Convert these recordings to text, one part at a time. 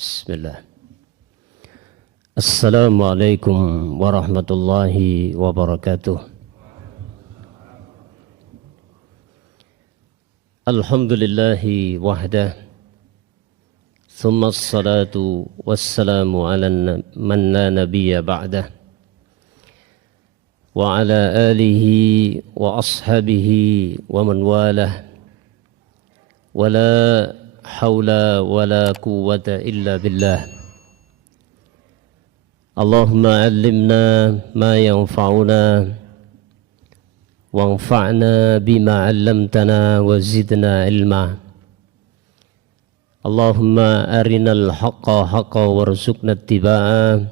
Bismillah. Assalamualaikum warahmatullahi wabarakatuh. Alhamdulillahi wahdah. Thumma assalatu wassalamu ala man la nabiyya ba'dah. Wa ala alihi wa ashabihi wa man walah. Wa la hawla wa la quwwata illa billah. Allahumma allimna ma yanfa'una wanfa'na bima 'allamtana wa zidna ilma. Allahumma arinal haqqa haqqa warzuqna ittiba'ah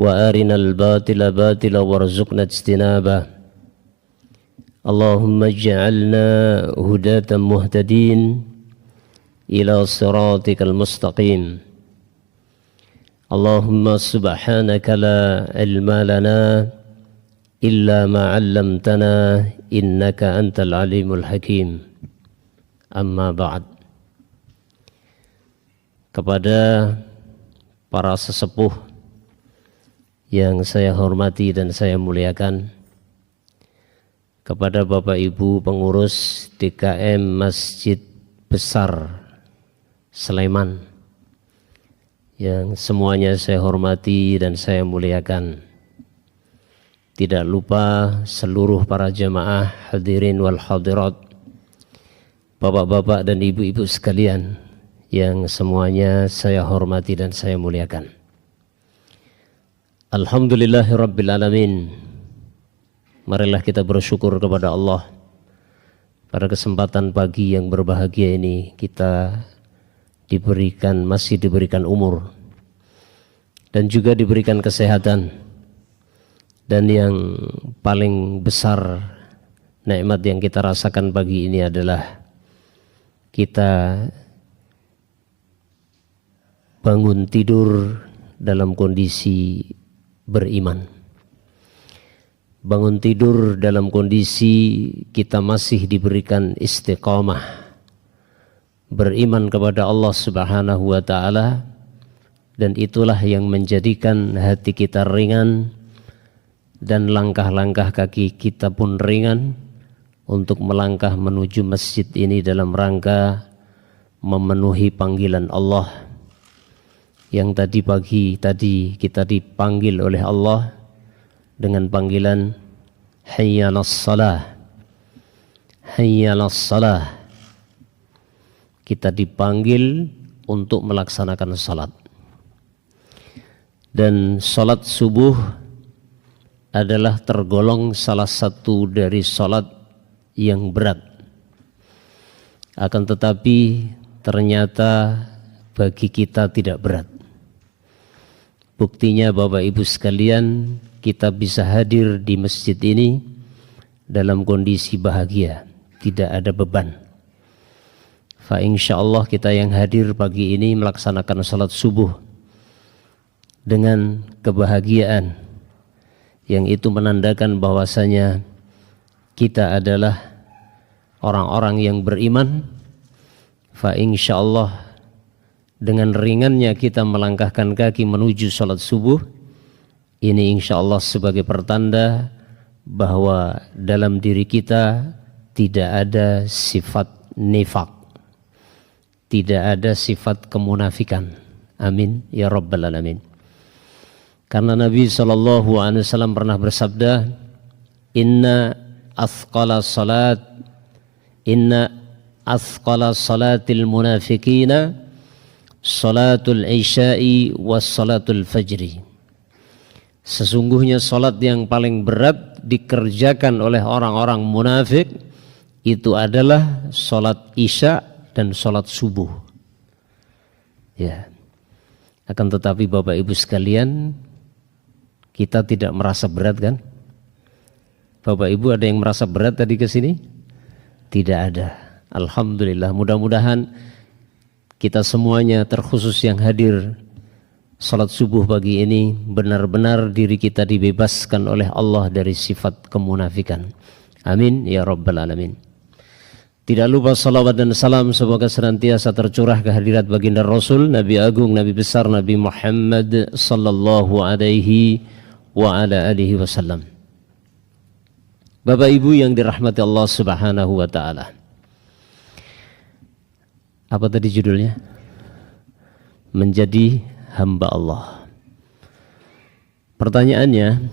wa arinal batila batila warzuqna ijtinabah. Allahumma ij'alna hudatan muhtadin ila siratikal mustaqim. Allahumma subhanaka la ilma lana illa ma 'allamtana innaka antal alimul hakim. Amma ba'd. Kepada para sesepuh yang saya hormati dan saya muliakan, kepada Bapak Ibu pengurus DKM Masjid Besar Sleman yang semuanya saya hormati dan saya muliakan. Tidak lupa seluruh para jamaah hadirin wal hadirat, bapak-bapak dan ibu-ibu sekalian yang semuanya saya hormati dan saya muliakan. Alhamdulillahirabbil alamin. Marilah kita bersyukur kepada Allah. Pada kesempatan pagi yang berbahagia ini kita masih diberikan umur dan juga diberikan kesehatan, dan yang paling besar nikmat yang kita rasakan pagi ini adalah kita bangun tidur dalam kondisi beriman. Bangun tidur dalam kondisi kita masih diberikan istiqamah, beriman kepada Allah Subhanahu wa ta'ala, dan itulah yang menjadikan hati kita ringan dan langkah-langkah kaki kita pun ringan untuk melangkah menuju masjid ini dalam rangka memenuhi panggilan Allah yang tadi pagi kita dipanggil oleh Allah dengan panggilan hayya 'alas shalah, hayya 'alas shalah. Kita dipanggil untuk melaksanakan salat. Dan salat subuh adalah tergolong salah satu dari salat yang berat. Akan tetapi ternyata bagi kita tidak berat. Buktinya Bapak Ibu sekalian, kita bisa hadir di masjid ini dalam kondisi bahagia, tidak ada beban. Fa insyaallah kita yang hadir pagi ini melaksanakan salat subuh dengan kebahagiaan, yang itu menandakan bahwasanya kita adalah orang-orang yang beriman. Fa insyaallah dengan ringannya kita melangkahkan kaki menuju salat subuh ini, insyaallah sebagai pertanda bahwa dalam diri kita tidak ada sifat nifak, tidak ada sifat kemunafikan. Amin ya rabbal alamin. Karena Nabi SAW pernah bersabda, Inna athqala salatil munafiqina salatul isya'i was salatul fajri. Sesungguhnya salat yang paling berat dikerjakan oleh orang-orang munafik itu adalah salat isya dan salat subuh. Ya. Akan tetapi Bapak Ibu sekalian, kita tidak merasa berat kan? Bapak Ibu ada yang merasa berat tadi ke sini? Tidak ada. Alhamdulillah. Mudah-mudahan kita semuanya, terkhusus yang hadir salat subuh pagi ini, benar-benar diri kita dibebaskan oleh Allah dari sifat kemunafikan. Amin ya rabbal alamin. Tidak lupa salawat dan salam semoga senantiasa tercurah kehadirat baginda Rasul, Nabi Agung, Nabi besar, Nabi Muhammad sallallahu alaihi wa ala alihi wasallam. Bapak Ibu yang dirahmati Allah Subhanahu wa taala. Apa tadi judulnya? Menjadi hamba Allah. Pertanyaannya,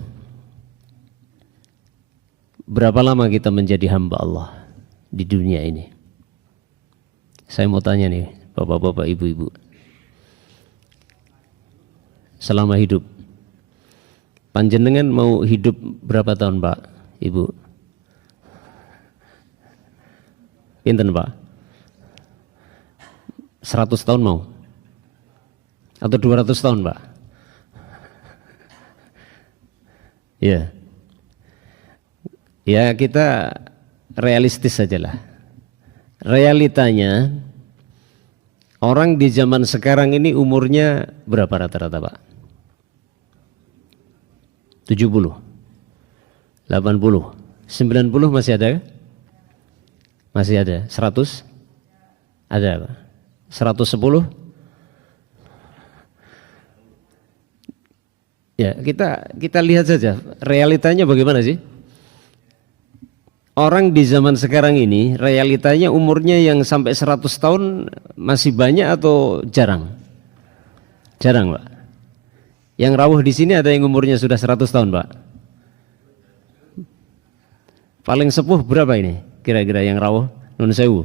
berapa lama kita menjadi hamba Allah di dunia ini? Saya mau tanya nih, bapak-bapak, ibu-ibu. Selama hidup, panjenengan mau hidup berapa tahun, Pak, Ibu? Pinten, Pak? 100 tahun mau? Atau 200 tahun, Pak? Ya. Ya, kita realistis sajalah. Realitanya orang di zaman sekarang ini umurnya berapa rata-rata, Pak? 70, 80, 90 masih ada? Masih ada. 100? Ada, Pak. 110? Ya, kita lihat saja realitanya bagaimana sih? Orang di zaman sekarang ini realitanya umurnya yang sampai 100 tahun masih banyak atau jarang? Jarang, Pak. Yang rawuh di sini ada yang umurnya sudah 100 tahun, Pak. Paling sepuh berapa ini? Kira-kira yang rawuh Nun Sewu.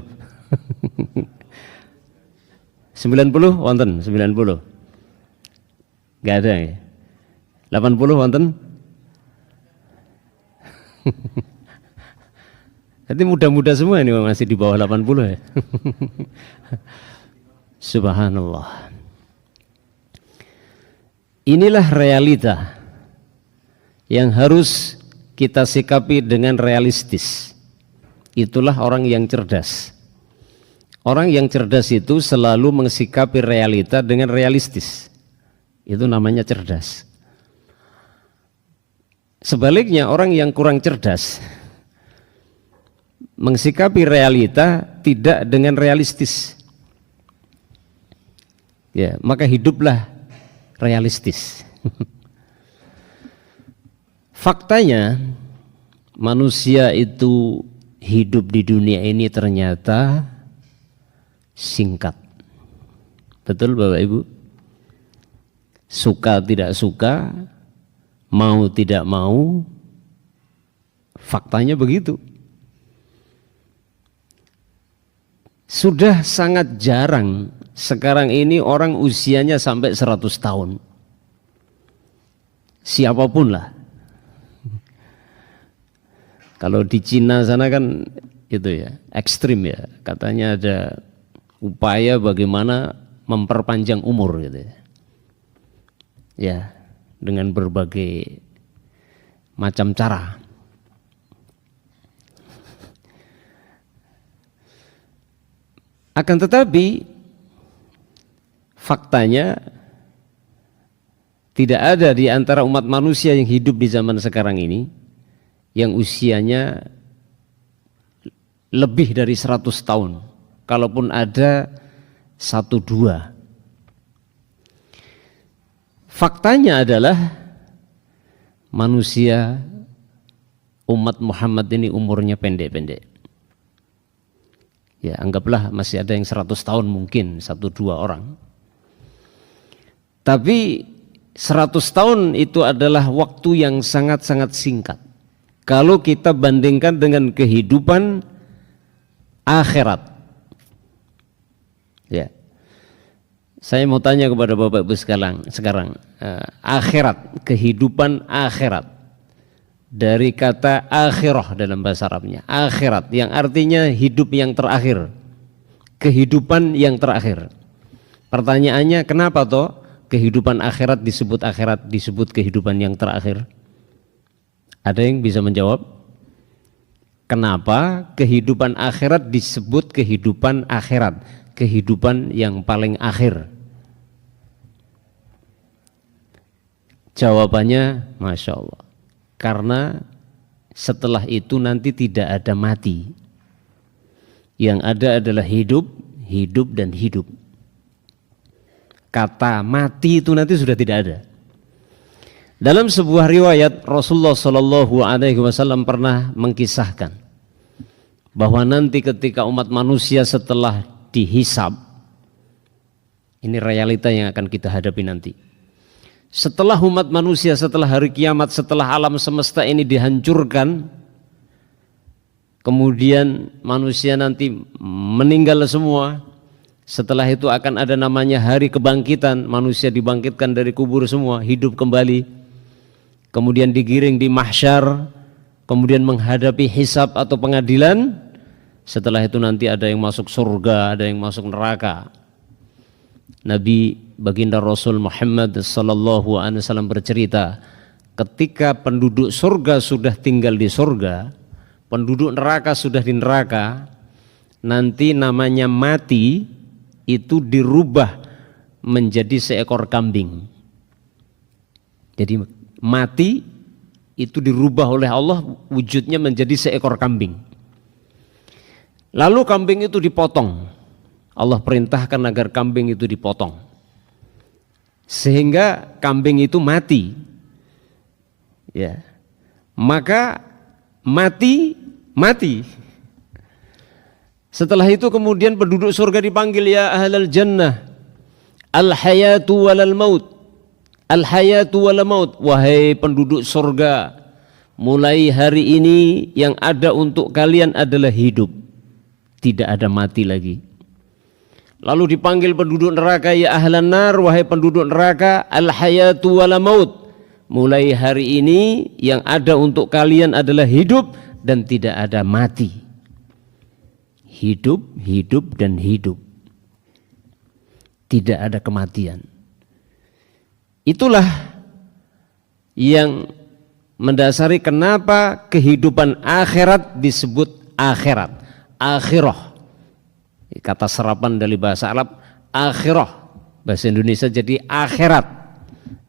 90 wonten, 90. Enggak ada ya. 80 wonten. Nanti muda-muda semua ini masih di bawah 80 ya. Subhanallah. Inilah realita yang harus kita sikapi dengan realistis. Itulah orang yang cerdas. Orang yang cerdas itu selalu mensikapi realita dengan realistis. Itu namanya cerdas. Sebaliknya orang yang kurang cerdas mensikapi realita tidak dengan realistis. Ya, maka hiduplah realistis. Faktanya manusia itu hidup di dunia ini ternyata singkat. Betul Bapak Ibu? Suka tidak suka, mau tidak mau, faktanya begitu. Sudah sangat jarang sekarang ini orang usianya sampai 100 tahun. Siapapun lah. Kalau di Cina sana kan itu ya, ekstrim ya. Katanya ada upaya bagaimana memperpanjang umur gitu ya. Ya, dengan berbagai macam cara. Akan tetapi faktanya tidak ada di antara umat manusia yang hidup di zaman sekarang ini yang usianya lebih dari 100 tahun. Kalaupun ada 1-2. Faktanya adalah manusia umat Muhammad ini umurnya pendek-pendek. Ya, anggaplah masih ada yang 100 tahun mungkin 1-2 orang. Tapi 100 tahun itu adalah waktu yang sangat-sangat singkat. Kalau kita bandingkan dengan kehidupan akhirat. Ya. Saya mau tanya kepada Bapak Ibu sekarang akhirat, kehidupan akhirat. Dari kata akhirah dalam bahasa Arabnya, akhirat yang artinya hidup yang terakhir, kehidupan yang terakhir. Pertanyaannya, kenapa toh kehidupan akhirat, disebut kehidupan yang terakhir? Ada yang bisa menjawab? Kenapa kehidupan akhirat disebut kehidupan akhirat, kehidupan yang paling akhir? Jawabannya, Masya Allah, karena setelah itu nanti tidak ada mati. Yang ada adalah hidup, hidup dan hidup. Kata mati itu nanti sudah tidak ada. Dalam sebuah riwayat Rasulullah Shallallahu Alaihi Wasallam pernah mengkisahkan bahwa nanti ketika umat manusia setelah dihisab, ini realita yang akan kita hadapi nanti. Setelah umat manusia, setelah hari kiamat, setelah alam semesta ini dihancurkan, kemudian manusia nanti meninggal semua. Setelah itu akan ada namanya hari kebangkitan, manusia dibangkitkan dari kubur semua, hidup kembali. Kemudian digiring di mahsyar, kemudian menghadapi hisab atau pengadilan. Setelah itu nanti ada yang masuk surga, ada yang masuk neraka. Nabi baginda Rasul Muhammad sallallahu alaihi wasallam bercerita, ketika penduduk surga sudah tinggal di surga, penduduk neraka sudah di neraka, nanti namanya mati itu dirubah menjadi seekor kambing. Jadi mati itu dirubah oleh Allah wujudnya menjadi seekor kambing. Lalu kambing itu dipotong. Allah perintahkan agar kambing itu dipotong. Sehingga kambing itu mati. Ya. Maka mati. Setelah itu kemudian penduduk surga dipanggil, ya ahlal jannah, al-hayatu walal maut. Al-hayatu walal maut. Wahai penduduk surga, mulai hari ini yang ada untuk kalian adalah hidup. Tidak ada mati lagi. Lalu dipanggil penduduk neraka, ya ahlan nar, wahai penduduk neraka, al-hayatu walal maut. Mulai hari ini yang ada untuk kalian adalah hidup dan tidak ada mati. Hidup, hidup dan hidup. Tidak ada kematian. Itulah yang mendasari kenapa kehidupan akhirat disebut akhirat. Akhirah. Kata serapan dari bahasa Arab, akhirah. Bahasa Indonesia jadi akhirat.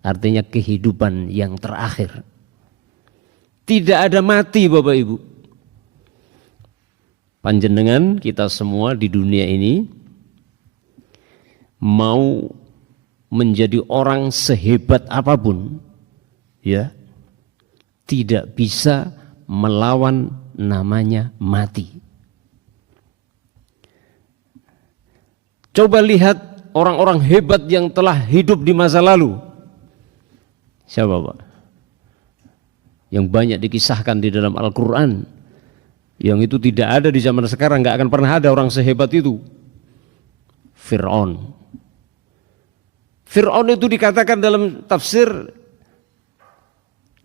Artinya kehidupan yang terakhir. Tidak ada mati Bapak Ibu. Panjenengan kita semua di dunia ini mau menjadi orang sehebat apapun, ya, tidak bisa melawan namanya mati. Coba lihat orang-orang hebat yang telah hidup di masa lalu. Siapa Pak? Yang banyak dikisahkan di dalam Al-Quran, yang itu tidak ada di zaman sekarang, nggak akan pernah ada orang sehebat itu. Fir'aun. Fir'aun itu dikatakan dalam tafsir,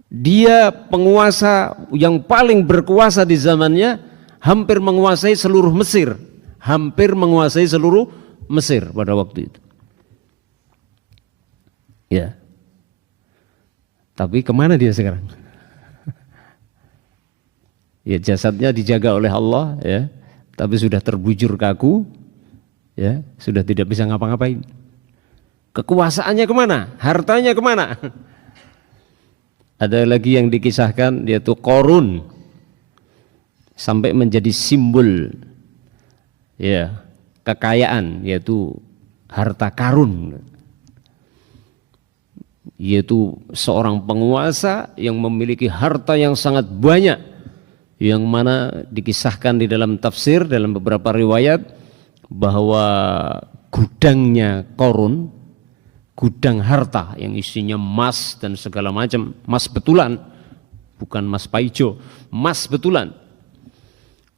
dia penguasa yang paling berkuasa di zamannya, hampir menguasai seluruh Mesir. Hampir menguasai seluruh Mesir pada waktu itu. Ya. Tapi kemana dia sekarang? Ya, jasadnya dijaga oleh Allah, ya, tapi sudah terbujur kaku, ya, sudah tidak bisa ngapa-ngapain. Kekuasaannya kemana? Hartanya kemana? Ada lagi yang dikisahkan, yaitu Qarun, sampai menjadi simbol, ya, kekayaan, yaitu harta karun, yaitu seorang penguasa yang memiliki harta yang sangat banyak, yang mana dikisahkan di dalam tafsir, dalam beberapa riwayat, bahwa gudangnya Qarun, gudang harta yang isinya emas dan segala macam, emas betulan, bukan emas paijo, emas betulan.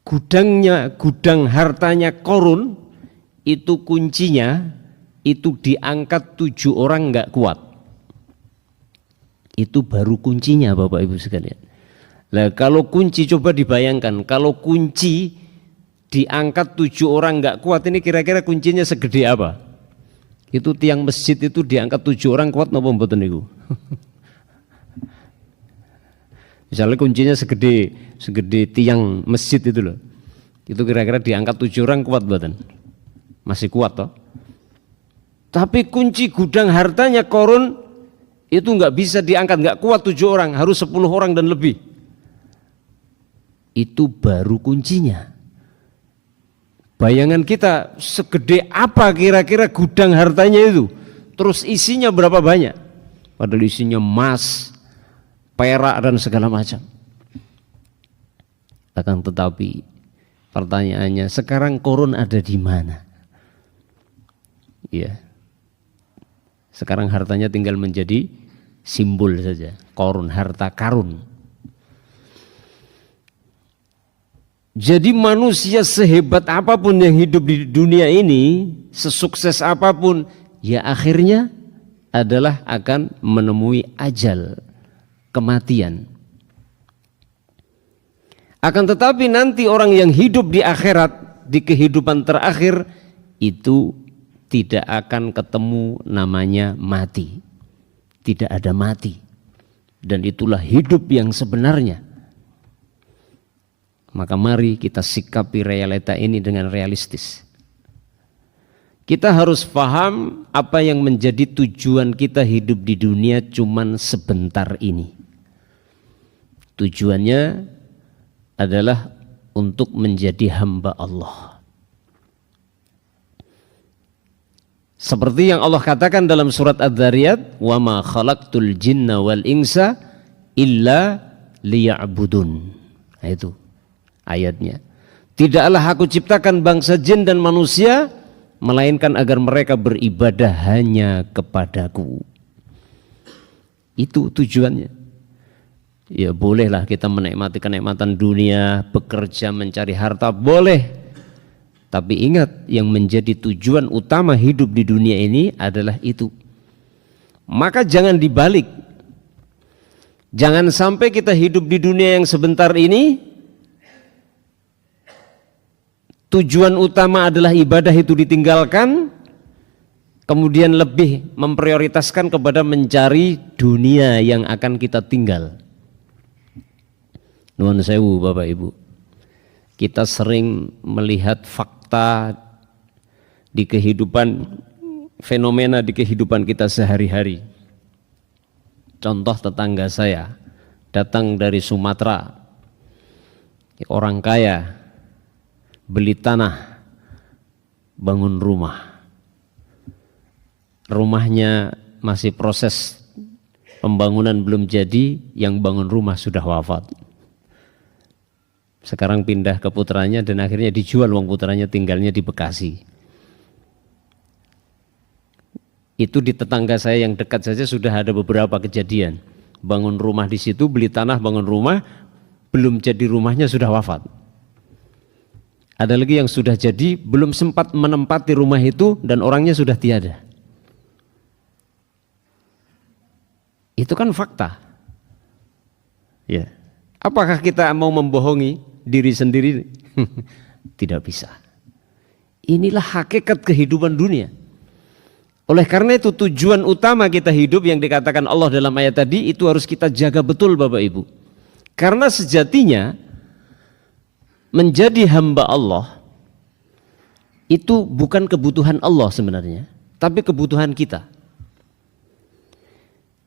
Gudang hartanya Qarun itu kuncinya itu diangkat 7 orang enggak kuat. Itu baru kuncinya Bapak Ibu sekalian. Nah, kalau kunci, coba dibayangkan, kalau kunci diangkat 7 orang enggak kuat, ini kira-kira kuncinya segede apa? Itu tiang masjid itu diangkat 7 orang kuat napa mboten niku? Misalnya kuncinya segede tiang masjid itu loh. Itu kira-kira diangkat 7 orang kuat mboten? Masih kuat toh? Tapi kunci gudang hartanya Qarun itu enggak bisa diangkat, enggak kuat 7 orang, harus 10 orang dan lebih. Itu baru kuncinya. Bayangan kita segede apa kira-kira gudang hartanya itu, terus isinya berapa banyak, padahal isinya emas, perak dan segala macam. Akan tetapi pertanyaannya, sekarang korun ada di mana? Ya, sekarang hartanya tinggal menjadi simbol saja, korun, harta karun. Jadi manusia sehebat apapun yang hidup di dunia ini, sesukses apapun, ya akhirnya adalah akan menemui ajal, kematian. Akan tetapi nanti orang yang hidup di akhirat, di kehidupan terakhir, itu tidak akan ketemu namanya mati. Tidak ada mati. Dan itulah hidup yang sebenarnya. Maka mari kita sikapi realita ini dengan realistis. Kita harus paham apa yang menjadi tujuan kita hidup di dunia cuman sebentar ini. Tujuannya adalah untuk menjadi hamba Allah. Seperti yang Allah katakan dalam surat Adz-Dzariyat, "Wa ma khalaqtul jinna wal insa illa liya'budun." Nah, itu ayatnya. Tidaklah aku ciptakan bangsa jin dan manusia melainkan agar mereka beribadah hanya kepadaku. Itu tujuannya. Ya bolehlah kita menikmati kenikmatan dunia, bekerja mencari harta, boleh. Tapi ingat, yang menjadi tujuan utama hidup di dunia ini adalah itu. Maka jangan dibalik. Jangan sampai kita hidup di dunia yang sebentar ini, tujuan utama adalah ibadah itu ditinggalkan, kemudian lebih memprioritaskan kepada mencari dunia yang akan kita tinggal. Nuwun sewu Bapak Ibu, kita sering melihat fakta di kehidupan, fenomena di kehidupan kita sehari-hari. Contoh, tetangga saya datang dari Sumatera, orang kaya, beli tanah, bangun rumah. Rumahnya masih proses pembangunan belum jadi, yang bangun rumah sudah wafat. Sekarang pindah ke putranya dan akhirnya dijual, uang putranya tinggalnya di Bekasi. Itu di tetangga saya yang dekat saja sudah ada beberapa kejadian. Bangun rumah di situ, beli tanah, bangun rumah, belum jadi rumahnya sudah wafat. Ada lagi yang sudah jadi, belum sempat menempati rumah itu dan orangnya sudah tiada. Itu kan fakta. Ya. Apakah kita mau membohongi diri sendiri? Tidak bisa. Inilah hakikat kehidupan dunia. Oleh karena itu tujuan utama kita hidup yang dikatakan Allah dalam ayat tadi itu harus kita jaga betul Bapak Ibu. Karena sejatinya menjadi hamba Allah itu bukan kebutuhan Allah sebenarnya, tapi kebutuhan kita.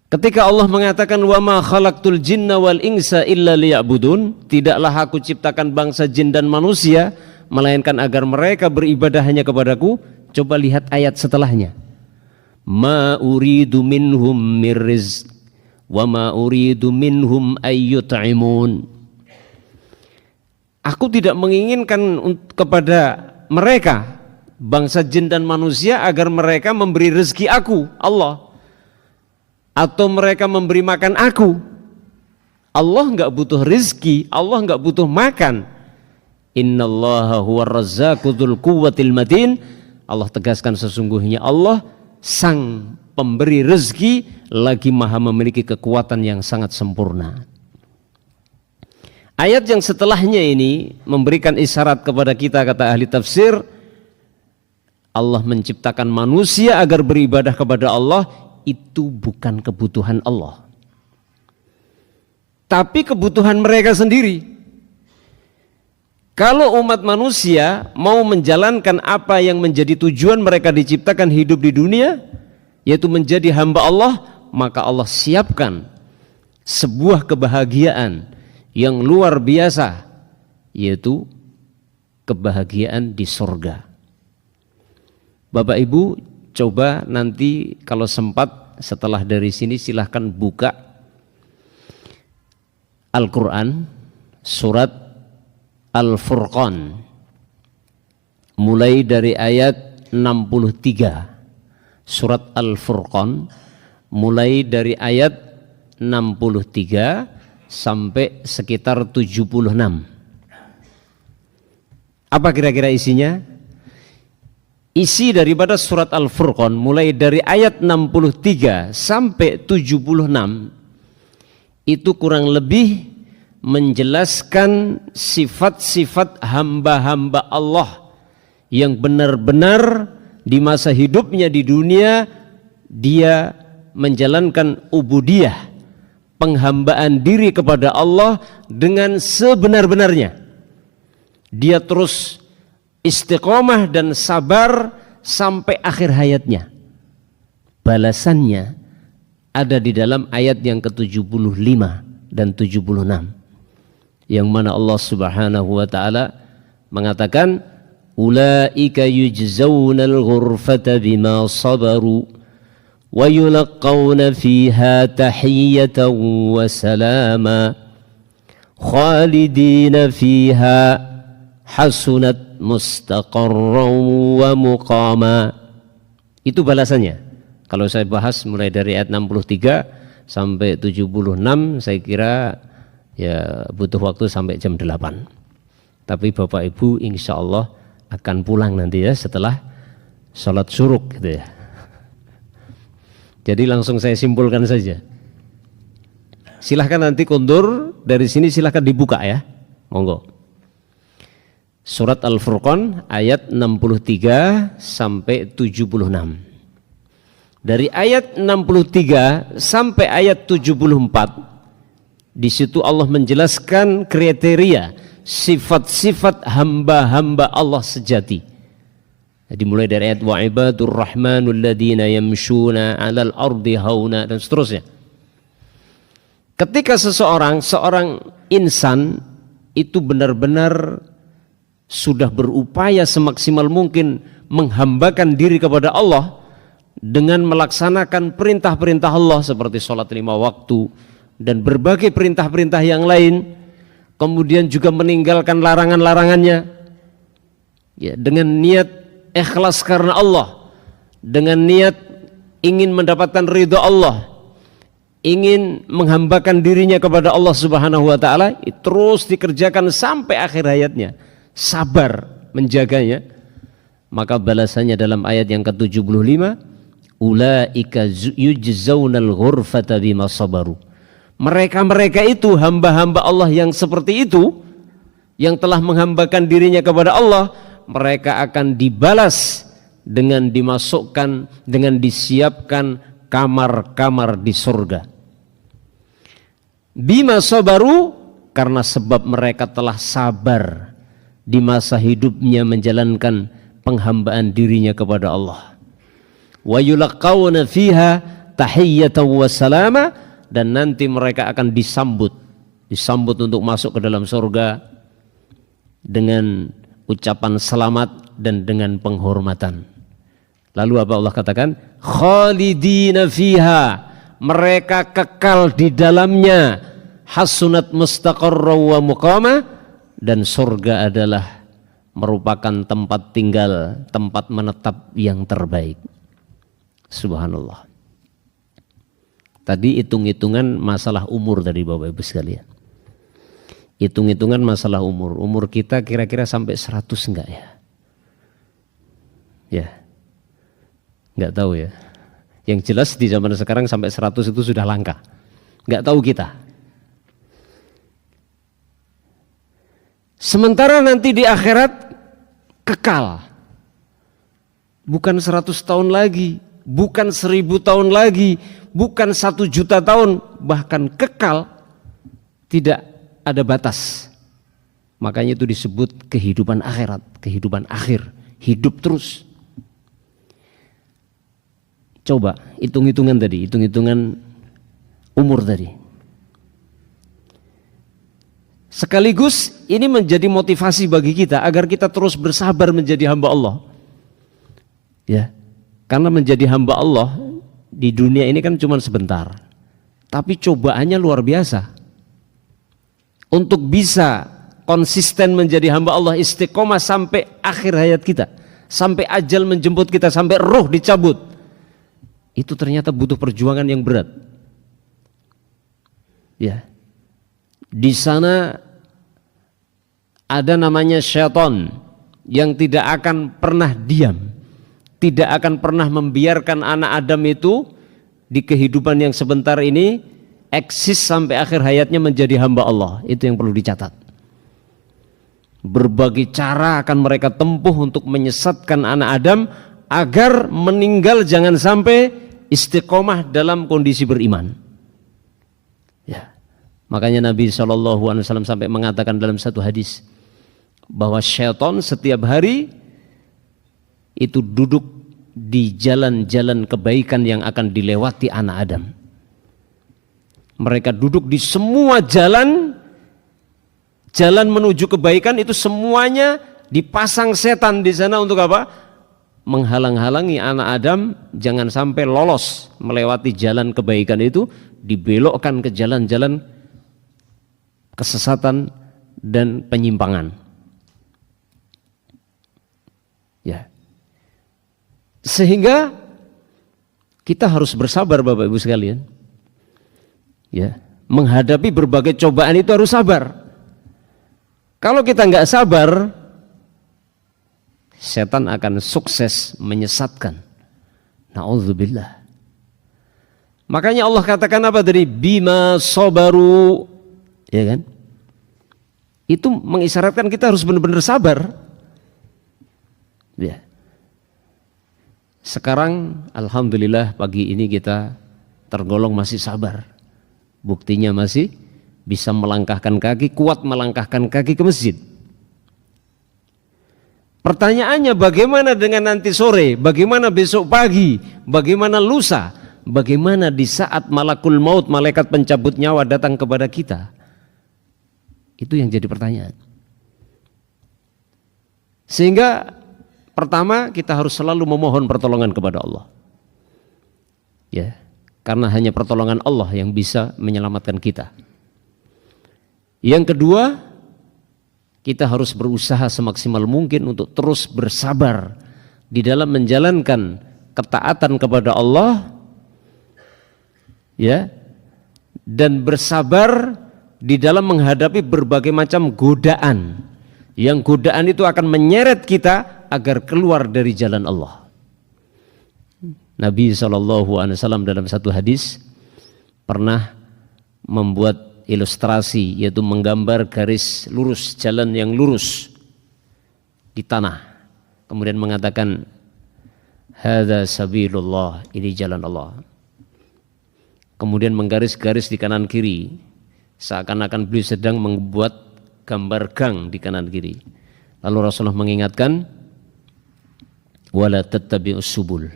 Ketika Allah mengatakan wa ma khalaqtul jinna wal insa illa liya'budun, tidaklah aku ciptakan bangsa jin dan manusia melainkan agar mereka beribadah hanya kepadaku. Coba lihat ayat setelahnya. Ma uridu minhum mir rizq wa ma uridu minhum ayyut'imun. Aku tidak menginginkan kepada mereka bangsa jin dan manusia agar mereka memberi rezeki aku, Allah, atau mereka memberi makan aku. Allah enggak butuh rezeki, Allah enggak butuh makan. Innallaha huwar razzaqu dzul quwwatil matin. Allah tegaskan sesungguhnya Allah sang pemberi rezeki lagi maha memiliki kekuatan yang sangat sempurna. Ayat yang setelahnya ini memberikan isyarat kepada kita, kata ahli tafsir, Allah menciptakan manusia agar beribadah kepada Allah, itu bukan kebutuhan Allah, tapi kebutuhan mereka sendiri. Kalau umat manusia mau menjalankan apa yang menjadi tujuan mereka diciptakan hidup di dunia, yaitu menjadi hamba Allah, maka Allah siapkan sebuah kebahagiaan yang luar biasa, yaitu kebahagiaan di surga. Bapak Ibu coba nanti kalau sempat setelah dari sini silahkan buka Al-Quran surat Al-Furqan mulai dari ayat 63. Surat Al-Furqan mulai dari ayat 63 sampai sekitar 76. Apa kira-kira isinya? Isi daripada surat Al-Furqan mulai dari ayat 63 sampai 76 itu kurang lebih menjelaskan sifat-sifat hamba-hamba Allah yang benar-benar di masa hidupnya di dunia dia menjalankan ubudiyah, penghambaan diri kepada Allah dengan sebenar-benarnya. Dia terus istiqomah dan sabar sampai akhir hayatnya. Balasannya ada di dalam ayat yang ke-75 dan 76, yang mana Allah Subhanahu wa taala mengatakan ulaika yujzaunal ghurfata bima sabaru wa yulqauna fiha tahiyatan wa salama khalidina fiha hasunat mustaqarran wa muqama. Itu balasannya. Kalau saya bahas mulai dari ayat 63 sampai 76 saya kira ya butuh waktu sampai jam 8. Tapi Bapak Ibu insya Allah akan pulang nanti ya setelah sholat syuruk gitu ya. Jadi langsung saya simpulkan saja. Silahkan nanti kundur dari sini, silahkan dibuka ya. Monggo. Surat Al-Furqan ayat 63 sampai 76. Dari ayat 63 sampai ayat 74 di situ Allah menjelaskan kriteria sifat-sifat hamba-hamba Allah sejati. Jadi mulai dari ayat wa ibadur rahmanul ladzina yamshuna 'alal ardi hauna dan seterusnya. Ketika seorang insan itu benar-benar sudah berupaya semaksimal mungkin menghambakan diri kepada Allah dengan melaksanakan perintah-perintah Allah seperti sholat 5 waktu dan berbagai perintah-perintah yang lain, kemudian juga meninggalkan larangan-larangannya ya, dengan niat ikhlas karena Allah, dengan niat ingin mendapatkan ridha Allah, ingin menghambakan dirinya kepada Allah Subhanahu wa taala, terus dikerjakan sampai akhir hayatnya, sabar menjaganya, maka balasannya dalam ayat yang ke-75 ulaika yujzaunal ghurfata bima sabaru. Mereka itu hamba-hamba Allah yang seperti itu, yang telah menghambakan dirinya kepada Allah, mereka akan dibalas dengan dimasukkan, dengan disiapkan kamar-kamar di surga. Bima sabaru, karena sebab mereka telah sabar di masa hidupnya menjalankan penghambaan dirinya kepada Allah. Wa yulqauna fiha tahiyyatan wa salama, dan nanti mereka akan disambut untuk masuk ke dalam surga dengan ucapan selamat dan dengan penghormatan. Lalu apa Allah katakan? Khalidina fiha, mereka kekal di dalamnya, hasunat mustaqarra wa muqama, dan surga adalah merupakan tempat tinggal, tempat menetap yang terbaik. Subhanallah. Tadi hitung-hitungan masalah umur dari Bapak Ibu sekalian. Hitung-hitungan masalah umur. Umur kita kira-kira sampai 100 enggak ya? Ya. Enggak tahu ya. Yang jelas di zaman sekarang sampai 100 itu sudah langka. Enggak tahu kita. Sementara nanti di akhirat kekal. Bukan 100 tahun lagi, bukan 1000 tahun lagi, bukan 1 juta tahun, bahkan kekal, tidak ada batas. Makanya itu disebut kehidupan akhirat, kehidupan akhir, hidup terus. Coba hitung-hitungan tadi, hitung-hitungan umur tadi. Sekaligus ini menjadi motivasi bagi kita agar kita terus bersabar menjadi hamba Allah. Ya. Karena menjadi hamba Allah di dunia ini kan cuma sebentar. Tapi cobaannya luar biasa. Untuk bisa konsisten menjadi hamba Allah, istiqomah sampai akhir hayat kita, sampai ajal menjemput kita, sampai roh dicabut, itu ternyata butuh perjuangan yang berat. Ya. Di sana ada namanya syaitan yang tidak akan pernah diam, tidak akan pernah membiarkan anak Adam itu di kehidupan yang sebentar ini eksis sampai akhir hayatnya menjadi hamba Allah. Itu yang perlu dicatat. Berbagai cara akan mereka tempuh untuk menyesatkan anak Adam agar meninggal jangan sampai istiqomah dalam kondisi beriman. Ya. Makanya Nabi SAW sampai mengatakan dalam satu hadis bahwa syaitan setiap hari itu duduk di jalan-jalan kebaikan yang akan dilewati anak Adam. Mereka duduk di semua jalan menuju kebaikan, itu semuanya dipasang setan di sana untuk apa? Menghalang-halangi anak Adam jangan sampai lolos melewati jalan kebaikan itu, dibelokkan ke jalan-jalan kesesatan dan penyimpangan. Ya. Sehingga kita harus bersabar Bapak Ibu sekalian. Ya, menghadapi berbagai cobaan itu harus sabar. Kalau kita nggak sabar, setan akan sukses menyesatkan. Na'udzubillah. Makanya Allah katakan apa tadi? Bima sabaru, ya kan? Itu mengisyaratkan kita harus benar-benar sabar. Ya. Sekarang alhamdulillah pagi ini kita tergolong masih sabar. Buktinya masih bisa melangkahkan kaki, kuat melangkahkan kaki ke masjid. Pertanyaannya bagaimana dengan nanti sore, bagaimana besok pagi, bagaimana lusa, bagaimana di saat malakul maut, malaikat pencabut nyawa datang kepada kita? Itu yang jadi pertanyaan. Sehingga pertama kita harus selalu memohon pertolongan kepada Allah. Ya, karena hanya pertolongan Allah yang bisa menyelamatkan kita. Yang kedua, kita harus berusaha semaksimal mungkin untuk terus bersabar di dalam menjalankan ketaatan kepada Allah, ya, dan bersabar di dalam menghadapi berbagai macam godaan. Yang godaan itu akan menyeret kita agar keluar dari jalan Allah. Nabi SAW dalam satu hadis pernah membuat ilustrasi, yaitu menggambar garis lurus, jalan yang lurus di tanah, kemudian mengatakan hadza sabilullah, ini jalan Allah. Kemudian menggaris-garis di kanan kiri, seakan-akan beliau sedang membuat gambar gang di kanan kiri. Lalu Rasulullah mengingatkan, wala tattabi'us subul,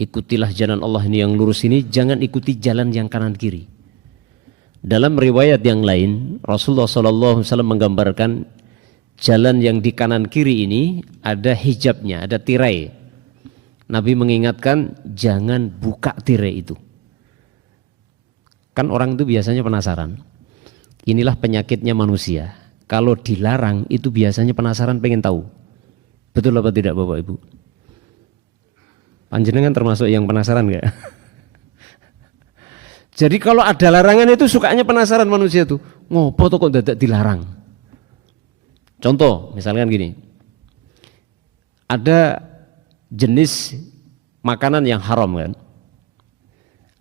ikutilah jalan Allah ini yang lurus ini, jangan ikuti jalan yang kanan kiri. Dalam riwayat yang lain, Rasulullah SAW menggambarkan jalan yang di kanan kiri ini ada hijabnya, ada tirai. Nabi mengingatkan jangan buka tirai itu. Kan orang itu biasanya penasaran. Inilah penyakitnya manusia. Kalau dilarang itu biasanya penasaran, pengen tahu. Betul apa tidak Bapak Ibu? Panjenengan termasuk yang penasaran enggak? Jadi kalau ada larangan itu sukanya penasaran manusia tuh. Ngopo tuh kok dadak dilarang? Contoh, misalkan gini. Ada jenis makanan yang haram kan?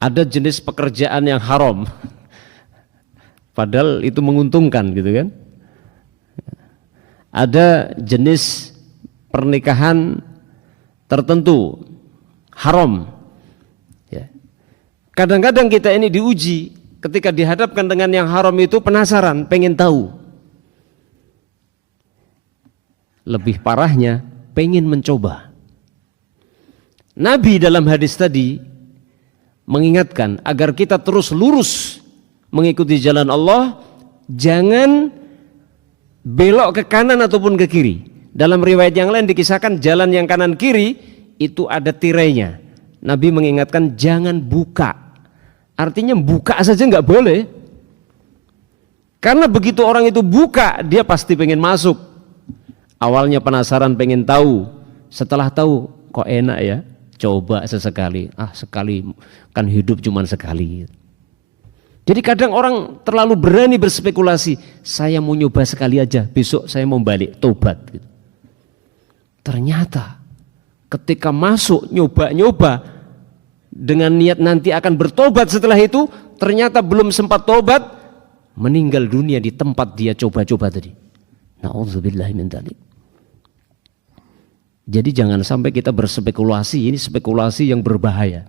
Ada jenis pekerjaan yang haram. Padahal itu menguntungkan gitu kan? Ada jenis pernikahan tertentu haram. Ya. Kadang-kadang kita ini diuji ketika dihadapkan dengan yang haram itu penasaran, pengen tahu. Lebih parahnya pengen mencoba. Nabi dalam hadis tadi mengingatkan agar kita terus lurus mengikuti jalan Allah, jangan belok ke kanan ataupun ke kiri. Dalam riwayat yang lain dikisahkan jalan yang kanan kiri itu ada tirainya. Nabi mengingatkan jangan buka. Artinya buka saja nggak boleh. Karena begitu orang itu buka, dia pasti pengen masuk. Awalnya penasaran pengen tahu. Setelah tahu, kok enak ya, coba sesekali. Sekali, kan hidup cuma sekali. Jadi kadang orang terlalu berani berspekulasi. Saya mau nyoba sekali aja, besok saya mau balik, tobat. Ternyata ketika masuk nyoba-nyoba dengan niat nanti akan bertobat setelah itu, ternyata belum sempat tobat, meninggal dunia di tempat dia coba-coba tadi. Na'udzubillahi min dzalik. Jadi jangan sampai kita berspekulasi, ini spekulasi yang berbahaya.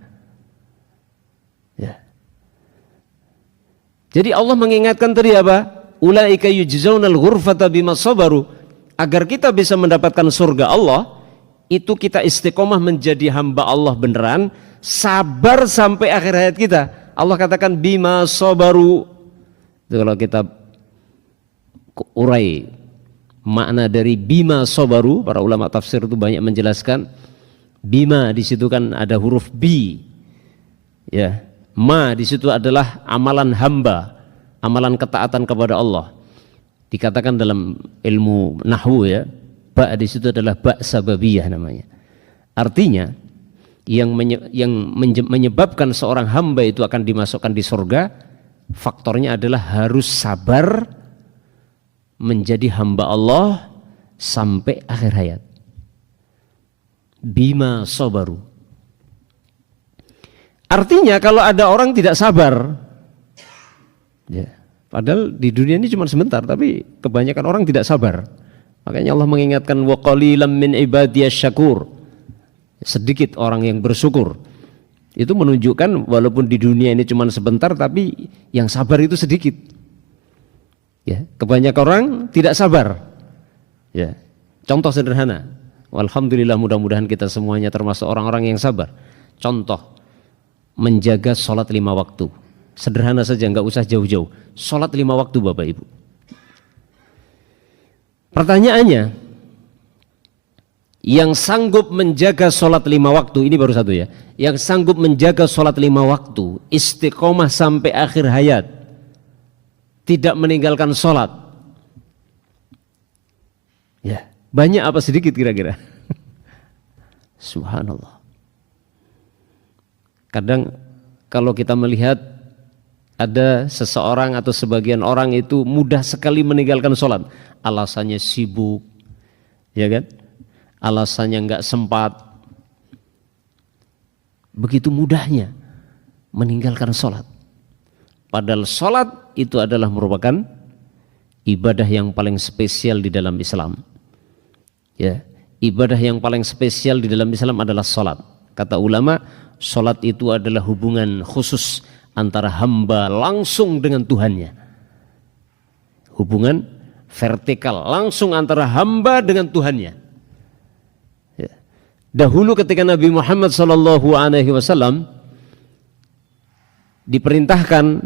Ya. Jadi Allah mengingatkan tadi apa? Ulaika yujzaunal ghurfata bima sabaru. Agar kita bisa mendapatkan surga Allah, itu kita istiqomah menjadi hamba Allah beneran, sabar sampai akhir hayat kita. Allah katakan bima sabaru. Itu kalau kita urai makna dari bima sabaru, para ulama tafsir itu banyak menjelaskan. Bima di situ kan ada huruf bi, ya. Ma di situ adalah amalan hamba, amalan ketaatan kepada Allah. Dikatakan dalam ilmu nahwu ya, ba di situ adalah ba sababiyah namanya. Artinya yang menyebabkan seorang hamba itu akan dimasukkan di surga, faktornya adalah harus sabar menjadi hamba Allah sampai akhir hayat. Bima sabaru. Artinya kalau ada orang tidak sabar, ya, padahal di dunia ini cuma sebentar, tapi kebanyakan orang tidak sabar. Makanya Allah mengingatkan wa qalilam min ibadiyasy syakur. Sedikit orang yang bersyukur. Itu menunjukkan walaupun di dunia ini cuma sebentar, tapi yang sabar itu sedikit. Ya, kebanyakan orang tidak sabar. Ya, contoh sederhana. Alhamdulillah mudah-mudahan kita semuanya termasuk orang-orang yang sabar. Contoh, menjaga sholat 5 waktu. Sederhana saja, nggak usah jauh-jauh. Sholat 5 waktu Bapak Ibu. Pertanyaannya, yang sanggup menjaga sholat 5 waktu, ini baru satu ya, yang sanggup menjaga sholat 5 waktu, istiqomah sampai akhir hayat, tidak meninggalkan sholat, ya banyak apa sedikit kira-kira? Subhanallah. Kadang kalau kita melihat ada seseorang atau sebagian orang itu mudah sekali meninggalkan sholat, alasannya sibuk, ya kan? Alasannya nggak sempat, begitu mudahnya meninggalkan sholat. Padahal sholat itu adalah merupakan ibadah yang paling spesial di dalam Islam. Ya, ibadah yang paling spesial di dalam Islam adalah sholat. Kata ulama, sholat itu adalah hubungan khusus antara hamba langsung dengan Tuhannya. Hubungan vertikal langsung antara hamba dengan Tuhannya. Dahulu ketika Nabi Muhammad SAW diperintahkan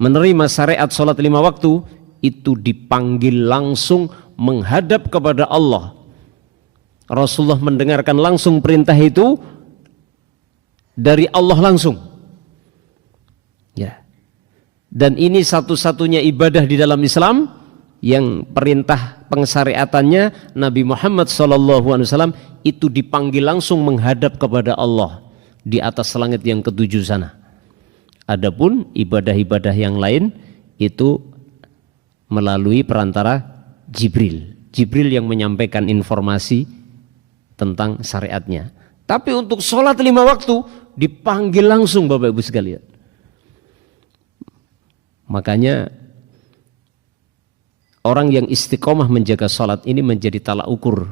menerima syariat sholat 5 waktu, itu dipanggil langsung menghadap kepada Allah. Rasulullah mendengarkan langsung perintah itu dari Allah langsung. Ya. Dan ini satu-satunya ibadah di dalam Islam yang perintah pengsyariatannya Nabi Muhammad SAW itu dipanggil langsung menghadap kepada Allah di atas langit yang ketujuh sana. Adapun ibadah-ibadah yang lain itu melalui perantara Jibril. Jibril yang menyampaikan informasi tentang syariatnya. Tapi untuk sholat 5 waktu dipanggil langsung Bapak Ibu sekalian. Makanya orang yang istiqomah menjaga sholat ini menjadi tolak ukur,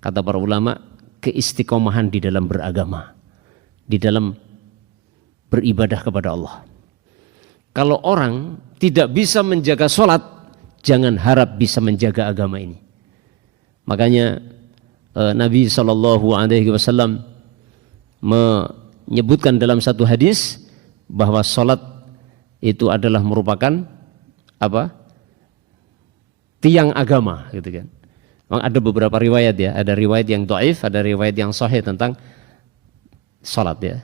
kata para ulama, keistiqomahan di dalam beragama, di dalam beribadah kepada Allah. Kalau orang tidak bisa menjaga sholat, jangan harap bisa menjaga agama ini. Makanya Nabi SAW menyebutkan dalam satu hadis bahwa sholat itu adalah merupakan apa? Tiang agama gitu kan. Memang ada beberapa riwayat ya, ada riwayat yang dhaif, ada riwayat yang sahih tentang salat ya.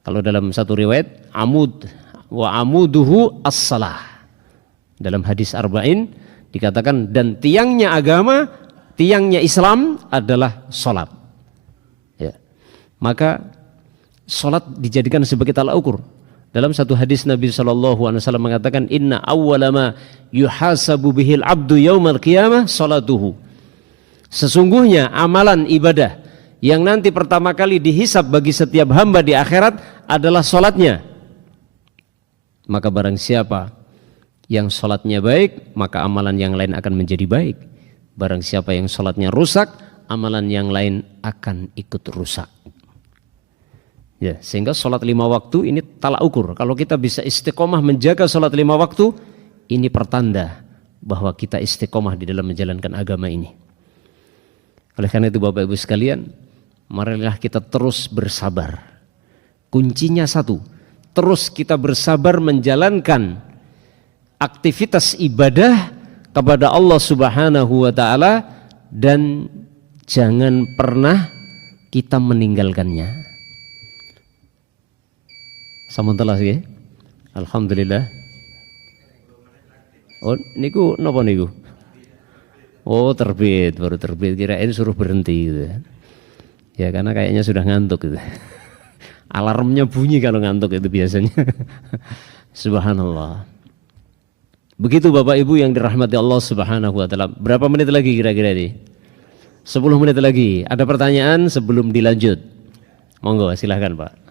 Kalau dalam satu riwayat amud wa amuduhu as-salah. Dalam hadis arba'in dikatakan dan tiangnya agama, tiangnya Islam adalah salat. Ya. Maka salat dijadikan sebagai tolak ukur. Dalam satu hadis Nabi SAW mengatakan inna awwala ma yuhasabu bihil abdu yaumal qiyamah salatuhu. Sesungguhnya amalan ibadah yang nanti pertama kali dihisab bagi setiap hamba di akhirat adalah salatnya. Maka barang siapa yang salatnya baik, maka amalan yang lain akan menjadi baik. Barang siapa yang salatnya rusak, amalan yang lain akan ikut rusak. Ya, sehingga sholat 5 waktu ini tolak ukur. Kalau kita bisa istiqomah menjaga sholat 5 waktu, ini pertanda bahwa kita istiqomah di dalam menjalankan agama ini. Oleh karena itu Bapak Ibu sekalian, marilah kita terus bersabar. Kuncinya satu, terus kita bersabar menjalankan aktivitas ibadah kepada Allah Subhanahu wa Ta'ala dan jangan pernah kita meninggalkannya. Samuntelah ya. Alhamdulillah. Oh, niku napa niku? Oh, terbit, baru terbit. Kirain suruh berhenti gitu. Ya karena kayaknya sudah ngantuk gitu. Alarmnya bunyi kalau ngantuk itu biasanya. Subhanallah. Begitu Bapak Ibu yang dirahmati Allah Subhanahu wa Ta'ala. Berapa menit lagi kira-kira ini? 10 menit lagi. Ada pertanyaan sebelum dilanjut? Monggo silahkan Pak.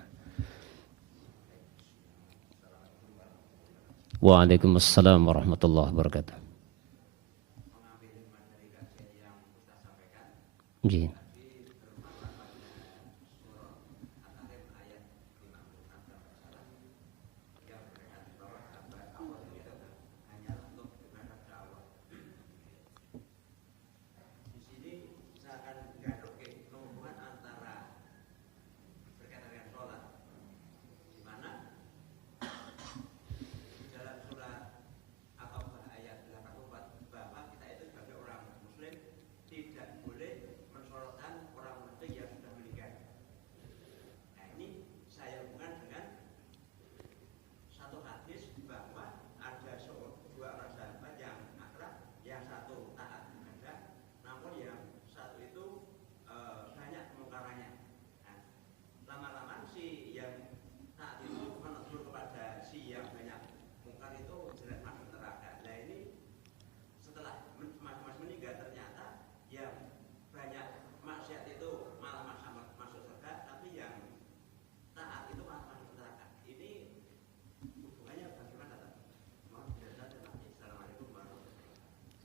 Waalaikumsalam warahmatullahi wabarakatuh. Ji.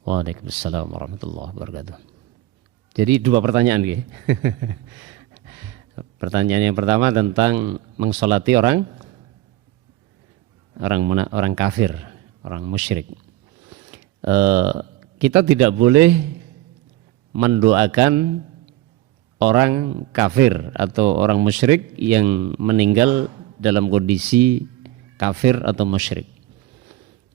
Waalaikumsalam warahmatullahi wabarakatuh. Jadi 2 pertanyaan ya. Pertanyaan yang pertama tentang mengsolati orang kafir, orang musyrik. Kita tidak boleh mendoakan orang kafir atau orang musyrik yang meninggal dalam kondisi kafir atau musyrik.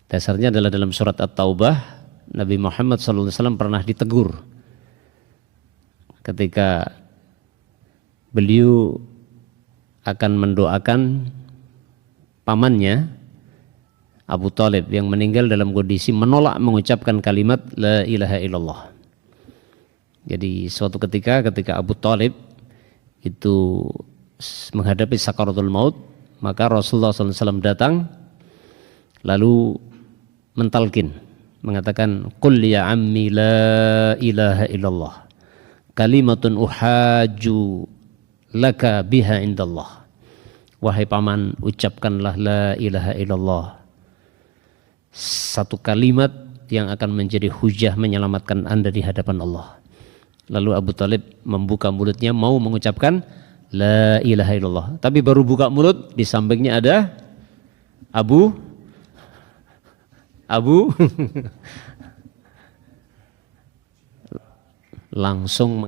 Dasarnya adalah dalam surat At-Taubah, Nabi Muhammad SAW pernah ditegur ketika beliau akan mendoakan pamannya Abu Thalib yang meninggal dalam kondisi menolak mengucapkan kalimat La ilaha illallah. Jadi suatu ketika Abu Thalib itu menghadapi sakaratul maut, maka Rasulullah SAW datang lalu mentalkin, mengatakan qul ya ammi la ilaha illallah kalimatun uhaju laka biha indallah. Wahai paman, ucapkanlah la ilaha illallah, satu kalimat yang akan menjadi hujah menyelamatkan Anda di hadapan Allah. Lalu Abu Thalib membuka mulutnya mau mengucapkan la ilaha illallah, tapi baru buka mulut di sampingnya ada Abu langsung